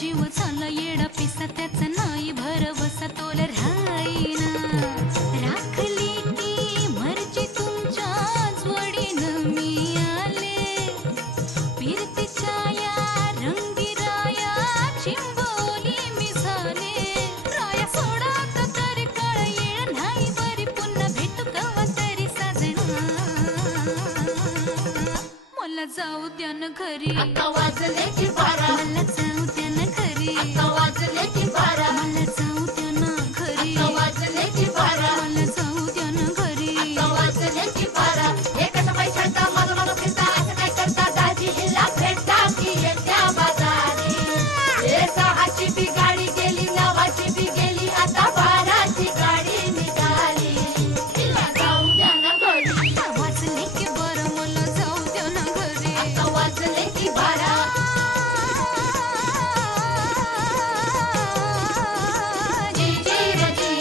जीव झाला येडा पिसा त्याचा नाही भरवसा तोल राहीना राखली ती मर्जी तुमच्या जोडीनं मी आले फिरतीच्या या रंगी राया चिंबोली मी झाले राया सोडात तरी कळ येळ नाही बरी पुन्हा भेटू कवा तरी साजना मला जाऊ द्या न घरी आता वाजले की बारा मला जाऊ द्या न घरी आता वाजले की बारा मला जाऊ द्या न घरी आता वाजले की बारा मला जाऊ द्या न घरी आता वाजले की बारा हे कसं पैशांचा मग मग फिरता असं काय करता दाजी हिला भेटता की येत्या बाजारी हे सहाची बी गाडी गेली नवाची बी गेली आता बाराची गाडी निघाली हिला जाऊ द्या ना घरी आता वाजले की बरं मला जाऊ द्या न घरी आता वाजले की बारा जी जी रे जी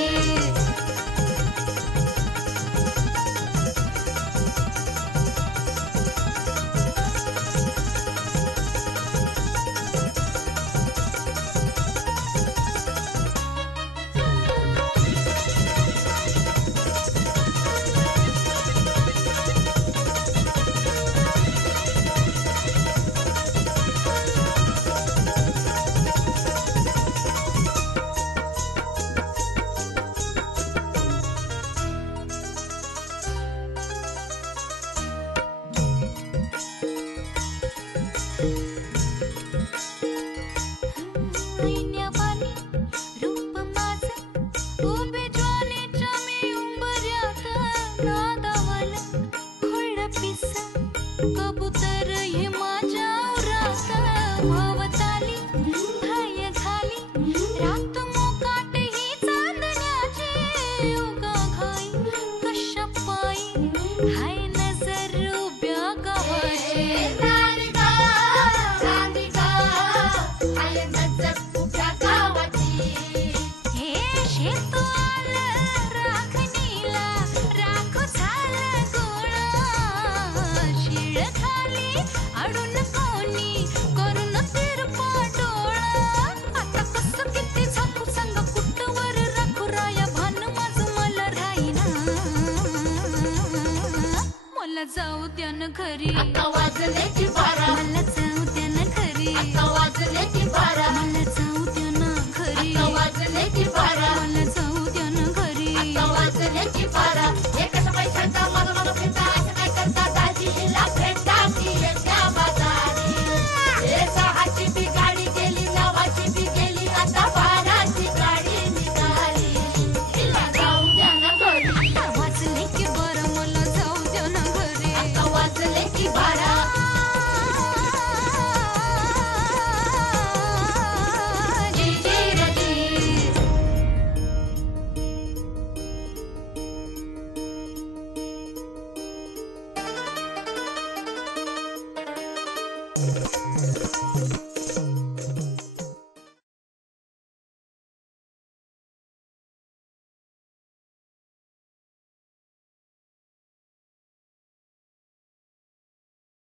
ऐन्यावानी रूप माझं उभे ज्वानीच्या मी उंबऱ्यात नादावाला खुळं पिसा कबूतर हे माझ्या उरात वावताली भय झाली रात मोकाट ही चांदण्याची उगा घाई कशा पायी हाय नजर उभ्या गावाची राधिका राधिका आय नजर उभ्या गावाची हे शेत आलं राखणीला राख झालं गोळा शिळ खाली अडून कोणी करून तिरपा डोळा आता कसं किती झाकू सांग कुठवर राखू राया भान माझं मला राहीना मला जाऊ द्या न घरी आता वाजले की बारा